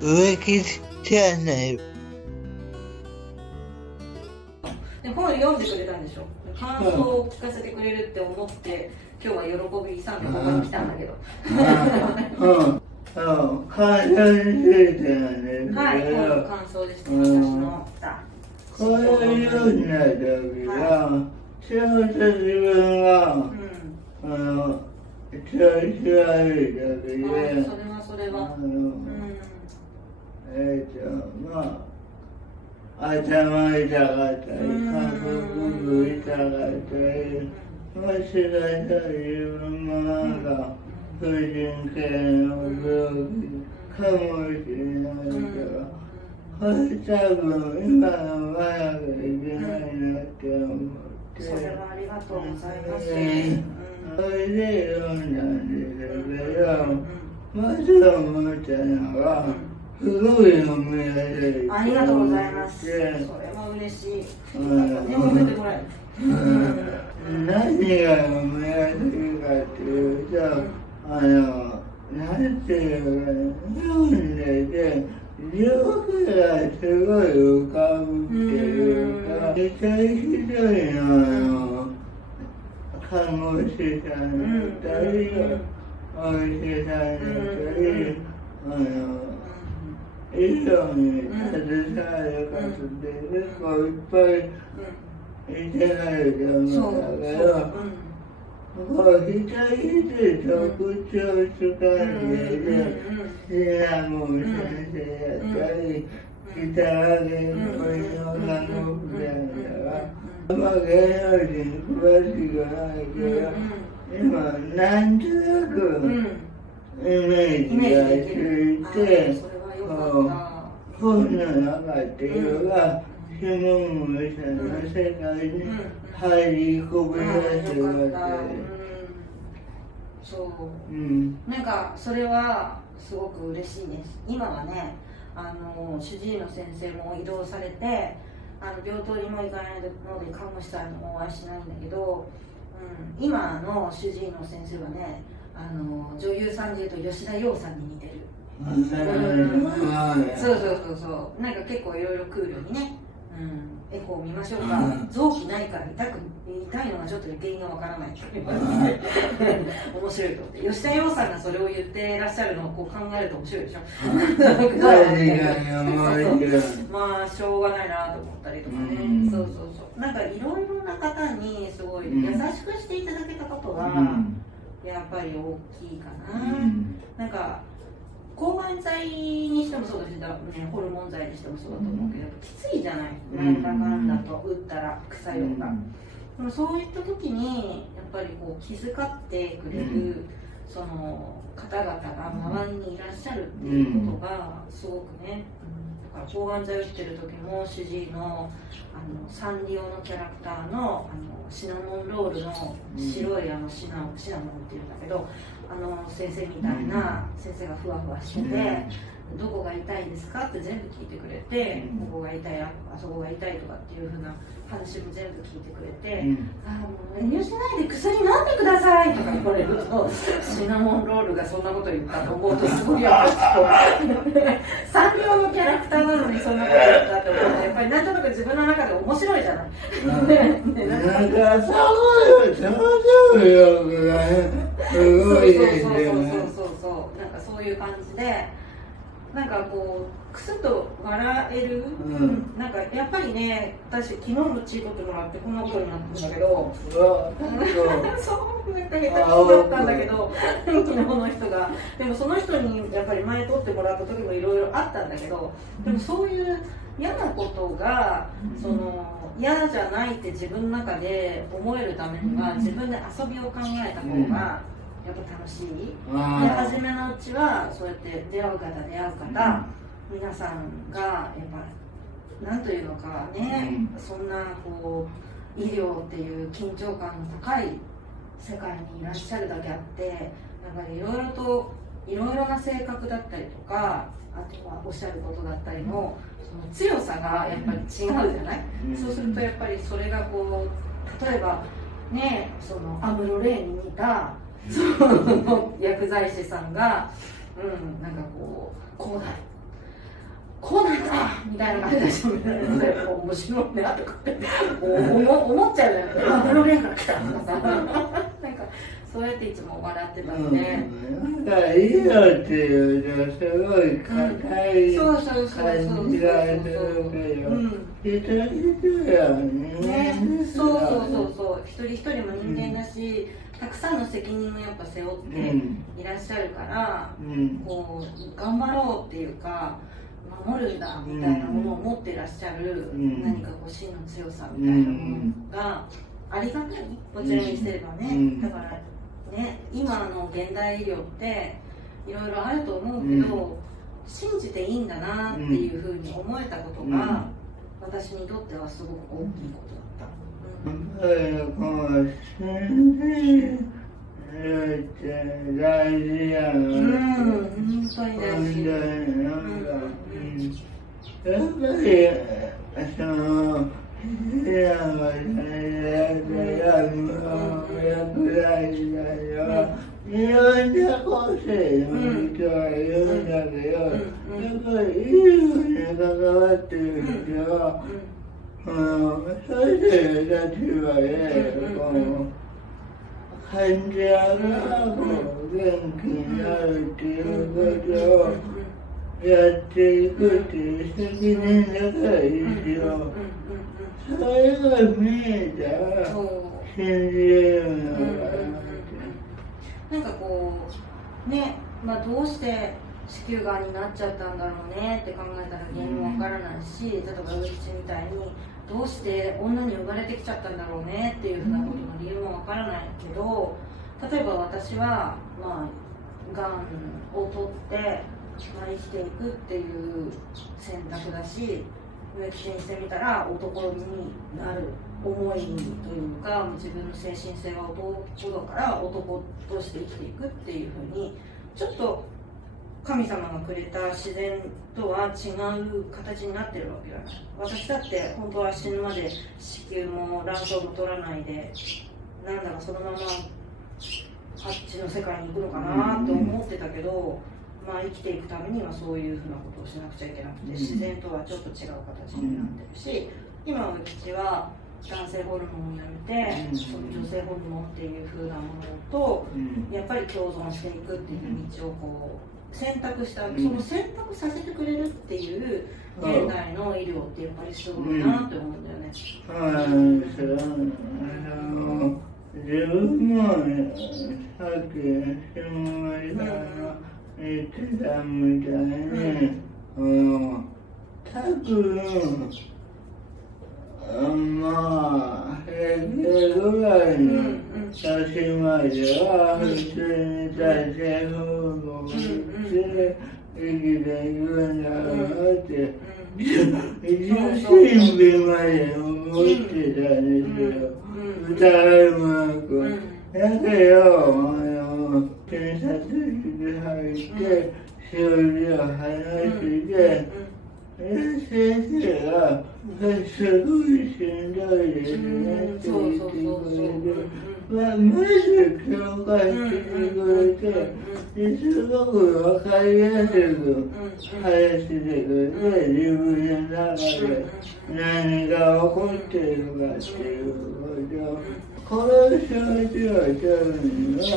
植木チャンネル。で本読んでくれたんでしょ。感想を聞かせてくれるって思って今日は喜びさんでここに来たんだけど。感想についてなんですけど、はい、今度感想ですね、私のこういうような時は、ちょうど自分が、調子悪い時で、それは、頭痛かったり、下腹部痛かったり、もしかしたら自分もなんか、婦人系の病気かもしれないけど、多分今のまなきゃいけないなって思って。それはありがとうございます。それで読んだんですけど、まず思ったのは、すごい読みやすい。ありがとうございます。それは嬉しい。褒めてもらえる。何が読みやすいかっていうと、なんていうかね、読んでて、情景がすごい浮かぶっていうか、一人の看護師さんだったり、お医者さんだったり、医療に携わる方って結構いっぱいいてないと思うんだけど、一人で特徴をつかんで、シナモン先生だったり、北川県の看護婦さんだが、芸能人詳しくないけど、今なんとなくイメージがついて、本の中っていうのが、シモンムさんの世界に入り込め出すわけ。そう、なんかそれはすごく嬉しいです。今はね、主治医の先生も異動されて、病棟にも行かないので看護師さんにもお会いしないんだけど、今の主治医の先生はね、女優さんでいうと吉田羊さんに似てる。そうなんか結構いろいろクールにね、エコー見ましょうか、臓器ないから痛いのがちょっと原因がわからないって言われて面白いと思って、吉田羊さんがそれを言ってらっしゃるのをこう考えると面白いでしょ。まあしょうがないなと思ったりとかね、そうなんかいろいろな方にすごい優しくしていただけたことはやっぱり大きいかな。なんか抗がん剤にしてもそうだし、ホルモン剤にしてもそうだと思うけど、きついじゃない、なんだかんだと打ったら副作用が。でもそういった時にやっぱりこう気遣ってくれるその方々が周りにいらっしゃるっていうことがすごくね、だから抗がん剤を打ってる時も主治医のサンリオのキャラクターのシナモンロールの白いシナモンっていうんだけど、先生みたいな先生がふわふわしてて、どこが痛いですかって全部聞いてくれて、ここが痛い、あそこが痛いとかっていうふうな話も全部聞いてくれて、もう遠慮しないで薬飲んでくださいとか言われると、シナモンロールがそんなこと言ったと思うとすごいやっぱりサンリオのキャラクターなのにそんなこと言ったって思うと、やっぱりなんとなく自分の中で面白いじゃない。なんかすごいですよね。なんかそういう感じで、なんかこうクスッと笑える、なんかやっぱりね、私昨日も血取ってもらってこんなことになってるんだけど、そうめっちゃ下手くそだったんだけど昨日の人が、でもその人にやっぱり前取ってもらった時もいろいろあったんだけど、でもそういう嫌なことがその嫌じゃないって自分の中で思えるためには、自分で遊びを考えた方がやっぱ楽しい。で初めのうちはそうやって出会う方皆さんがやっぱなんというのかね、そんなこう医療っていう緊張感の高い世界にいらっしゃるだけあって、やっぱりいろいろな性格だったりとか、あとはおっしゃることだったりのその強さがやっぱり違うじゃない。そうするとやっぱりそれがこう、例えばね、そのアムロレイに似たその薬剤師さんが、なんかこうだみたいな感じでしょみたいな面白いなとかって思っちゃうじゃないですか。ブログから来たとかさなんかそうやっていつも笑ってたんで、なんかいいよっていうのすごい硬い感じがするけど、一人一人はね、そう一人一人も人間だし、たくさんの責任をやっぱ背負っていらっしゃるから、こう頑張ろうっていうか守るんだみたいなものを持っていらっしゃる、何かこう芯の強さみたいなものがありがたい、こちらにしてればね、だからね、今の現代医療っていろいろあると思うけど、信じていいんだなっていうふうに思えたことが、私にとってはすごく大きいことだった。大事やな。本当に大事。やっぱりそのいろんな個性の人がいるんだけど、やっぱりいいふうに関わってる人は、そういう立場で患者が元気になるっていうことをやっていくっていう責任だからいいよ。それが見えたら信じれるのかなって。なんかこうね、どうして子宮がんになっちゃったんだろうねって考えたら原因もわからないし、例えば植木みたいにどうして女に生まれてきちゃったんだろうねっていうふうなことの理由もわからないけど、例えば私はがんを取って生きていくっていう選択だし、植木にしてみたら男になる思いというか、自分の精神性は男だから男として生きていくっていうふうに、ちょっと神様がくれた自然とは違う形になってるわけだ。私だって本当は死ぬまで子宮も卵巣も取らないで、なんだかそのままあっちの世界に行くのかなって思ってたけど、生きていくためにはそういうふうなことをしなくちゃいけなくて、自然とはちょっと違う形になってるし、今植吉は男性ホルモンをやめて、その女性ホルモンっていうふうなものとやっぱり共存していくっていう道をこう選択した、その選択させてくれるっていう現代の医療ってやっぱりすごいなって思うんだよね。自分もね、さっき下森さんが言ってたみたいに、多分平成ぐらいの年までは普通に体制保護をして生きていくんだろうなって一新聞まで思ってたんですよ。歌うまく。だけど検察室に入って数字を話して先生がすごいしんどいですねって言ってくれて、まず共感してくれて、すごく分かりやすく話してくれて、自分の中で何が起こっているかっていうことを、この症状を取るには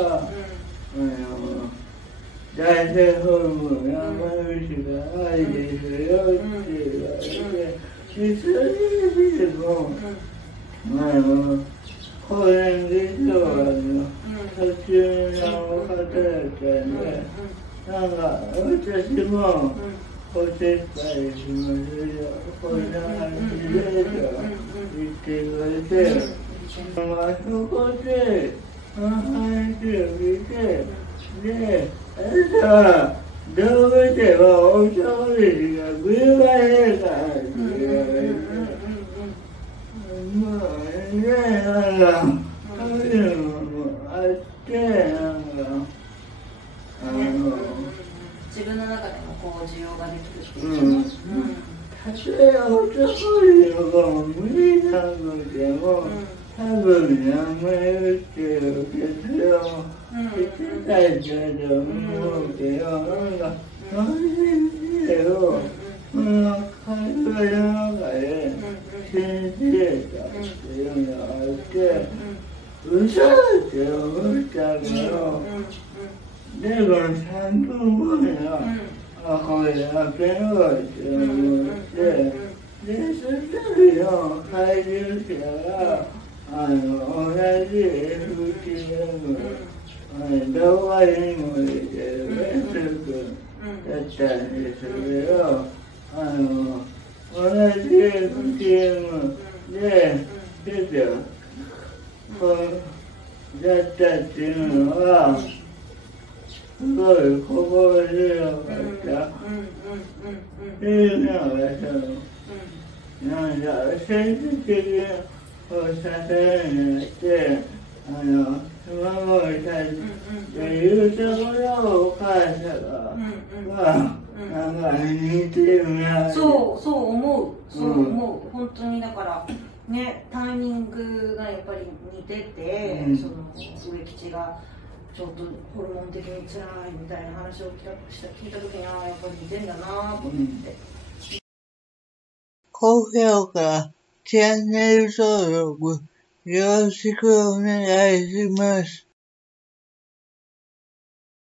男性ホルモンやマルシがないですよって言われて、それでも更年期障害の途中の方だったんで、なんか私もお手伝いしますよ、こんな感じでと言ってくれて、そこで話を聞いて、で、どうしてもお掃除がぐるわれるからって言われて、そういうのもあって、自分の中でもこう需要ができるっていう。たとえお掃除が無理なのでも、多分やめるっていう結論してたんだと思うけど、なんか、その先生を軽嘘って思ったけど、でも3分後には、これ開けようって思って、で、そしたらよ、配偶者が、同じ FTM、動画にも入れてるフェイスブックだったんですけど、同じ FTM で、ちょっと、だったっていうのは、すごい心強かった。っていうのが、なんだ、政治的を支えになって、守りたいっていうところをお母様が、なんか似てるな。そう思う。本当にだから、ね、タイミングがやっぱり似てて、その植吉がちょっとホルモン的に辛いみたいな話を聞いた時に、やっぱり似てんだなと思って。高評価、チャンネル登録よろしくお願いします。